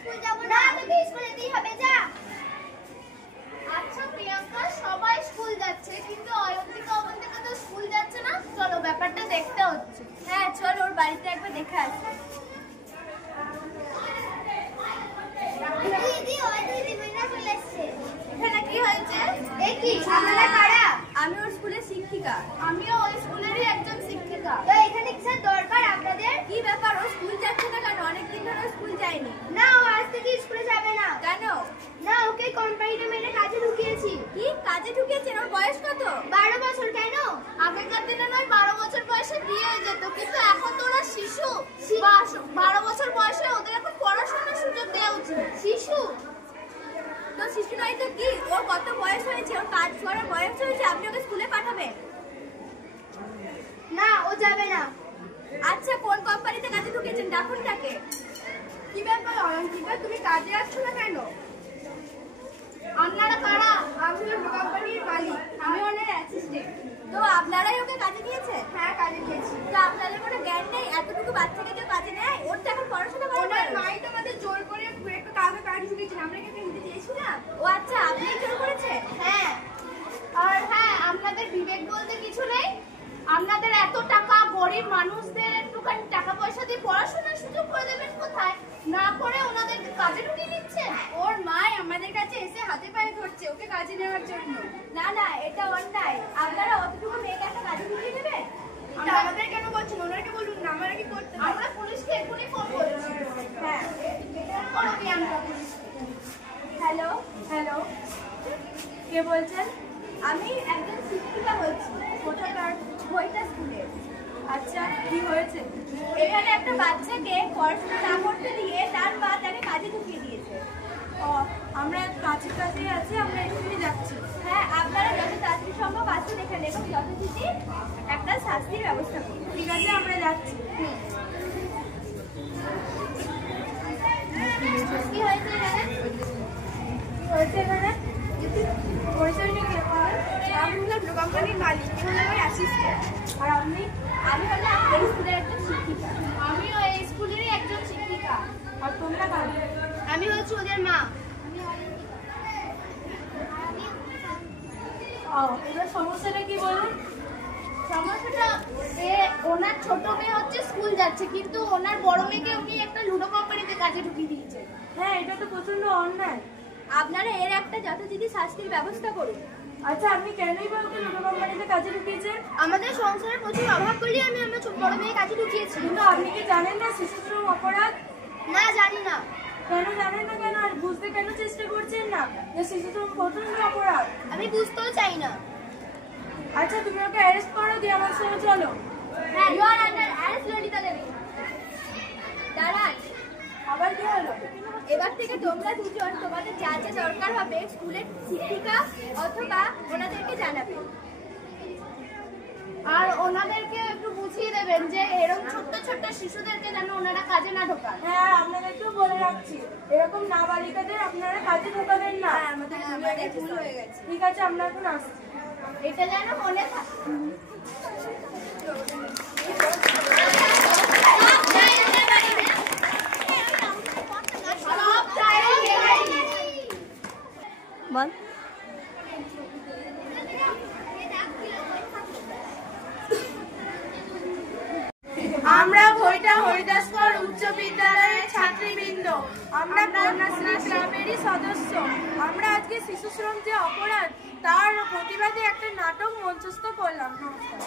School যাব না। তোকে স্কুল যেতেই হবে, যা। আচ্ছা প্রিয়াঙ্কা, সবাই স্কুল যাচ্ছে কিন্তু অয়ন্তিকা অবন্তিকা তো স্কুল যাচ্ছে না। চলো ব্যাপারটা দেখতে হচ্ছে। হ্যাঁ চলো, ওর বাড়িতে একবার দেখে আসি। দিদি ওই দিদি বিনা চলে এসেছে। এখানে কি হয়েছে? দেখি আপনারা কারা? আমি ওর স্কুলের শিক্ষিকা। আমিও ওই স্কুলেরই একজন শিক্ষিকা। তো এখানে কিসের দরকার আপনাদের? কি ব্যাপার, ও স্কুল যাচ্ছে না কেন? অনেকদিন ধরে স্কুল যায়নি। না, ও আজ থেকে স্কুলে যাবে না। কেন? না, ওকে কোম্পানিতে মেরে কাজে ঢুকিয়েছি। কি কাজে ঢুকিয়েছেন? ওর বয়স কত? 12 বছর। কেন? আগেকার দিনে নয় 12 বছর বয়সে বিয়ে হয়ে যেত, কিন্তু এখন তো ওরা শিশু। 12 বছর বয়সে ওদের এখন পড়াশোনার সুযোগ দেওয়া উচিত। শিশু তো শিশু নয় তো কি? ওর কত বয়স হয়েছে? ওর কাজ করার বয়স হয়েছে, আপনি ওকে স্কুলে পাঠাবেন? না, ও যাবে না। আচ্ছা, কোন কোম্পানিতে কাজে ঢুকিয়েছেন? ডাকুন তাকে। কি ব্যাপার অয়ন্তিকা, তুমি কাজে আসছো না কেন? আপনারা কারা? আমি ওর কোম্পানির মালিক। আমি ওনার অ্যাসিস্ট্যান্ট। তো আপনারাই ওকে কাজে দিয়েছেন? হ্যাঁ, কাজে দিয়েছি। তো আপনাদের কোনো জ্ঞান নেই? এতটুকু বাচ্চাকে কেউ কাজে নেয়? ওর তো এখন পড়াশোনা করে। ওনার মাই তো আমাদের জোর করে একটু কাজে ঢুকিয়েছেন, আমরা কি নিতে চেয়েছিলাম? ও আচ্ছা, আপনিই জোর করেছেন? হ্যাঁ। আর হ্যাঁ, আপনাদের বিবেক বলতে কিছু নেই? আপনাদের এত টাকা, গরিব মানুষদের একটুখানি টাকা পয়সা দিয়ে পড়াশোনার সুযোগ করে দেবেন কোথায়? না করে ওনাদেরকে কাজে ঢুকিয়ে দিচ্ছেন। ওর মাই আমাদের কাছে এসে হাতে পায়ে ধরছে ওকে কাজে নেওয়ার জন্য। না না, এটা অন্যায়। আপনারা অতটুকু মেয়েকে একটা কাজে ঢুকিয়ে দেবেন? আমাদের কেন বলছেন? ওনাকে বলুন না, আমরা কি করতে? আমরা পুলিশকে এখনই ফোন করছি। হ্যাঁ, করো প্রিয়াঙ্কা। হ্যালো হ্যালো, কে বলছেন? আমি একজন শিক্ষিকা বলছি। কোথাকার? বইটা স্কুলে। আচ্ছা, কি হয়েছে? এখানে একটা বাচ্চাকে পড়াশোনা না করতে দিয়ে তার মা তাকে কাজে ঢুকিয়ে দিয়েছে। আমরা কাছেই আছি, আমরা এক্ষুনি যাচ্ছি। হ্যাঁ, আপনারা যত তাড়াতাড়ি সম্ভব আসুন এখানে এবং যথারীতি একটা শাস্তির ব্যবস্থা করুন। ঠিক আছে, আমরা যাচ্ছি। কি হয়েছে এখানে? পরিচয় নিয়ে আমি হলাম কোম্পানির মালিক, এ হলো আমার অ্যাসিস্ট্যান্ট। আর আমি হলাম এই স্কুলের একজন শিক্ষিকা। আমিও এই স্কুলেরই একজন শিক্ষিকা। আর তোমরা কারা? আমি হচ্ছে ওদের মা। এবার সমস্যাটা কি বলুন? সমস্যাটা ওনার ছোট মেয়ে হচ্ছে স্কুল যাচ্ছে, কিন্তু ওনার বড় মেয়েকে উনি একটা লুডো কোম্পানিতে কাজে ঢুকিয়ে দিয়েছে। হ্যাঁ, এটা তো প্রচন্ড অন্যায়। আপনারা এর একটা যথাযথ শাস্তির ব্যবস্থা করুন। আচ্ছা, আপনি কেনই বলতে লুডো কোম্পানিতে কাজে ঢুকিয়েছেন? আমাদের সংসারে প্রচুর অভাব বলে আমি আমার বড় মেয়ে কাজে ঢুকিয়েছি। কিন্তু আপনি কি জানেন না শিশু শ্রম অপরাধ? না, জানি না। কেন জানেন না কেন? আর বুঝতে কেন চেষ্টা করছেন না যে শিশু শ্রম প্রচন্ড অপরাধ? আমি বুঝতেও চাই না। আচ্ছা, তুমি ওকে অ্যারেস্ট করো, দিয়ে আমার সঙ্গে চলো। হ্যাঁ, you are under arrest Lalita Devi. দাঁড়ান, আবার কি হলো? এবার থেকে তোমরা দুজন তোমাদের যা যা দরকার হবে স্কুলের শিক্ষিকা অথবা ওনাদেরকে জানাবে। আর ওনাদেরকে একটু বুঝিয়ে দেবেন যে এরকম ছোট্ট ছোট্ট শিশুদেরকে যেন ওনারা কাজে না ঢোকান। হ্যাঁ, আপনাদেরকেও বলে রাখছি, এরকম নাবালিকাদের আপনারা কাজে ঢোকাবেন না। আমাদের ভুল হয়ে গেছে। ঠিক আছে, আমরা এখন আসছি। এটা যেন মনে থাকে। বল। আমরা ভৈটা হরিদাসকর উচ্চ বিদ্যালয়ের ছাত্রীবৃন্দ, আমরা কন্যাশ্রী ক্লাবেরই সদস্য। আমরা আজকে শিশু শ্রম যে অপরাধ তার প্রতিবাদে একটা নাটক মঞ্চস্থ করলাম। নমস্কার।